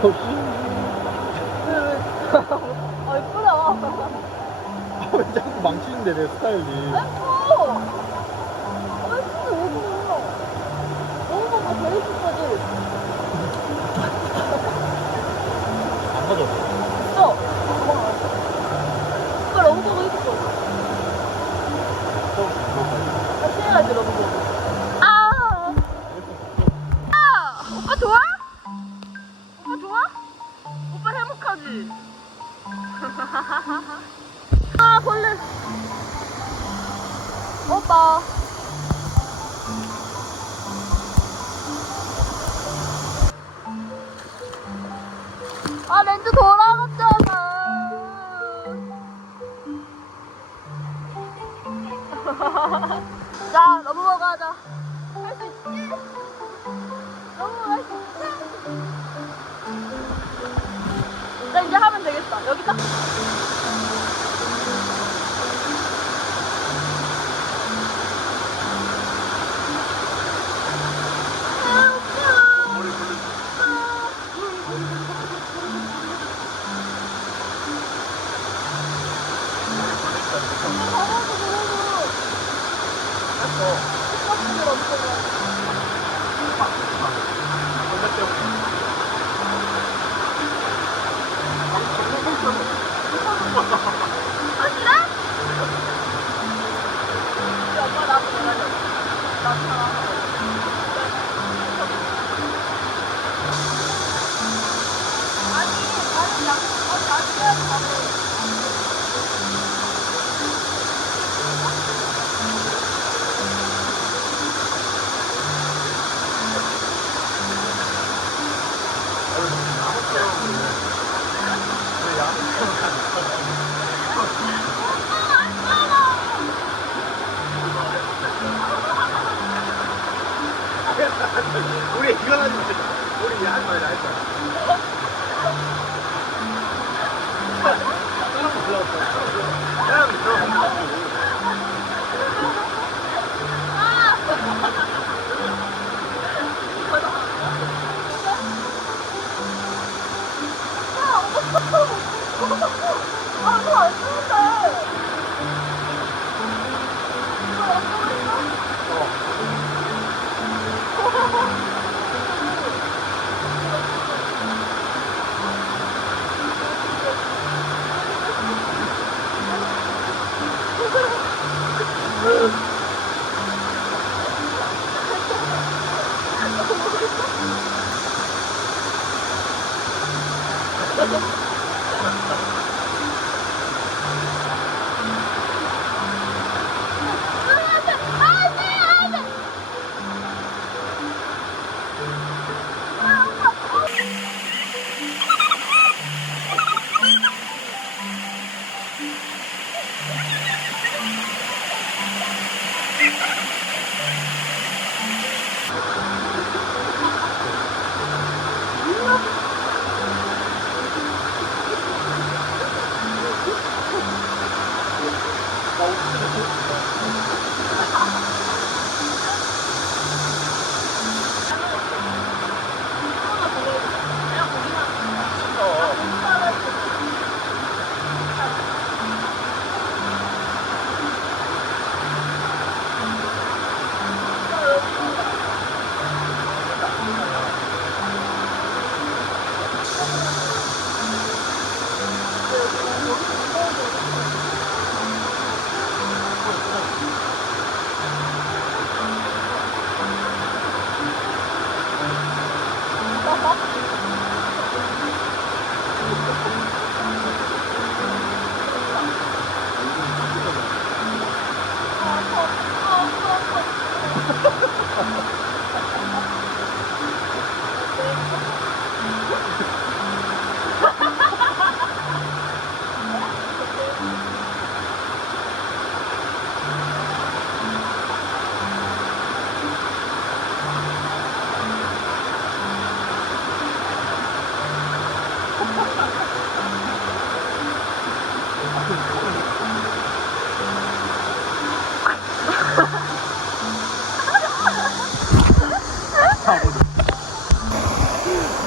아 예쁘다. 왜 자꾸 망치는데 내 스타일이. 예뻐. 예쁘다 왜 그래? 너무 뭔가 제일 예쁘거지. 안 맞아. 진짜. 이걸 너무 보고 있었거든. 같이 해야지 너무 보고. 아. 오빠 좋아? 오빠 좋아? 오빠 행복하지? 아 벌레. 오빠. 아 렌즈 돌아갔잖아. 자 넘어가 가자. 할 수 있지? 넘어갈 수 있지? 나 이제 하면 되겠다. 여기 딱. 우리 이거 하지 마. 우리 할 말이라 했잖아. 사람도 불러왔어. 사람도 불러왔어. 아, 그거 안 쓰는데.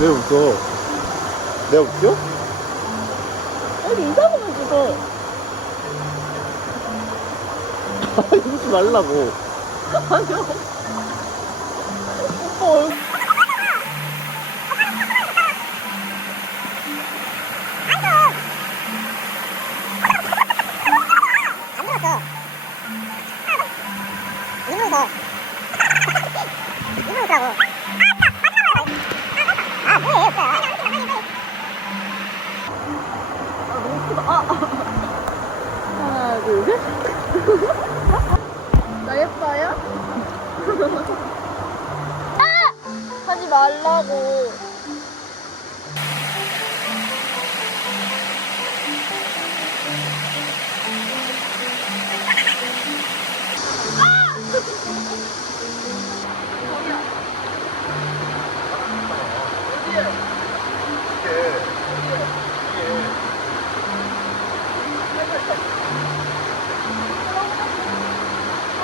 왜 웃어? 내가 웃겨? 여기 이상하면 죽어. 아, 웃지 말라고. 아니요. 오빠 얼굴. 하나, 둘, 셋. 나 예뻐요? 하지 말라고.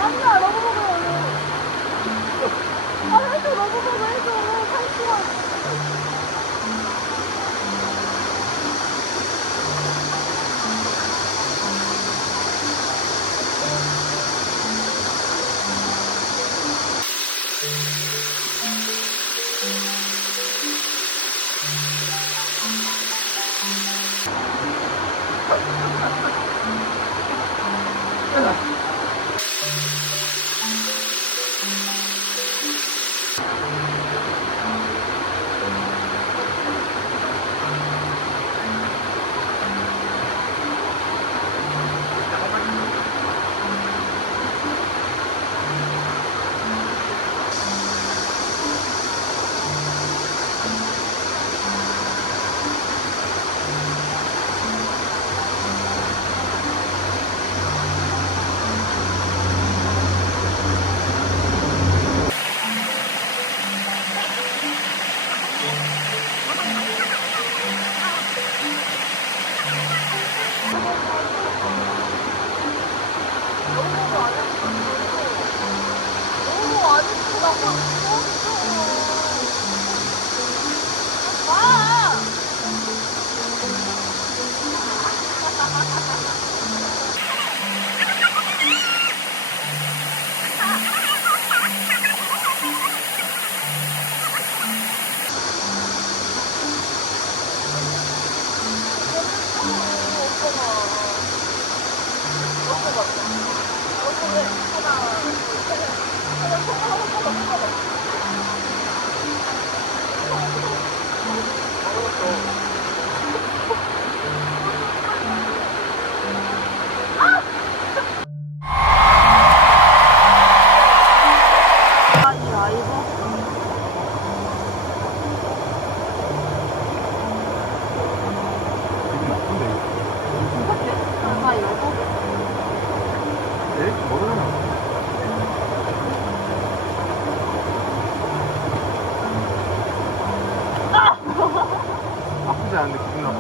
아니야, 너무 먹어요, 얼른. 아, 해줘, 너무 먹어, 해줘. 탈출하고. 너무 안 예쁘다고. 아! 아프지 않은데 기분 나빠.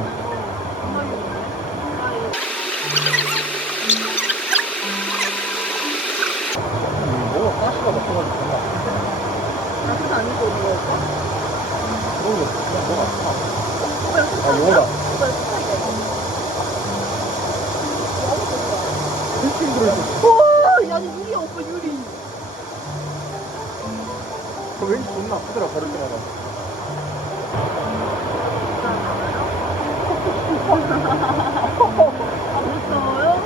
뭐가 가시가 먹혀가지고 존나 아픈데? 나한테 안 입고 오는 거였어? 그런 거 그냥 뭐가 아파. 오빠 이거 아, 요거다. 오빠 이거 스타일이야, 이거. 너무 좋다. 힐팅 들어있어. 우와, 야, 유리야, 오빠 유리. 그거 왠지 존나 아프더라, 걸을 때마다. 안 무서워요?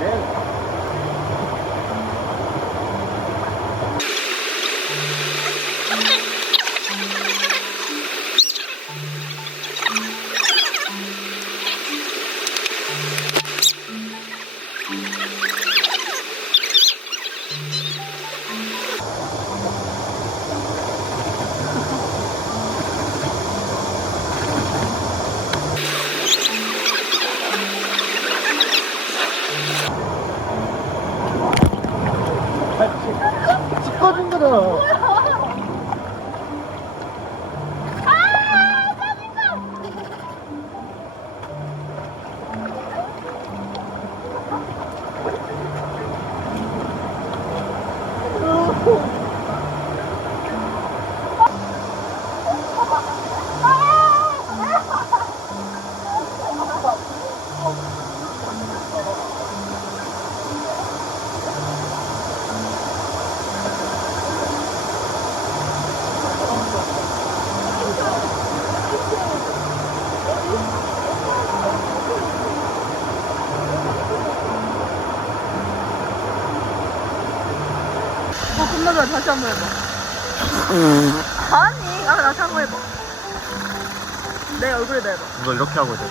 네. 집 꺼진 거잖아. 겁나 잘해. 다시 한 번 해봐. 아니. 다시 한 번 해봐. 내 얼굴에다 해봐. 이거 이렇게 하고 돼.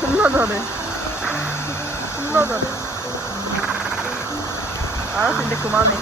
겁나 잘해. 겁나 잘해. 알았어, 이제 그만해.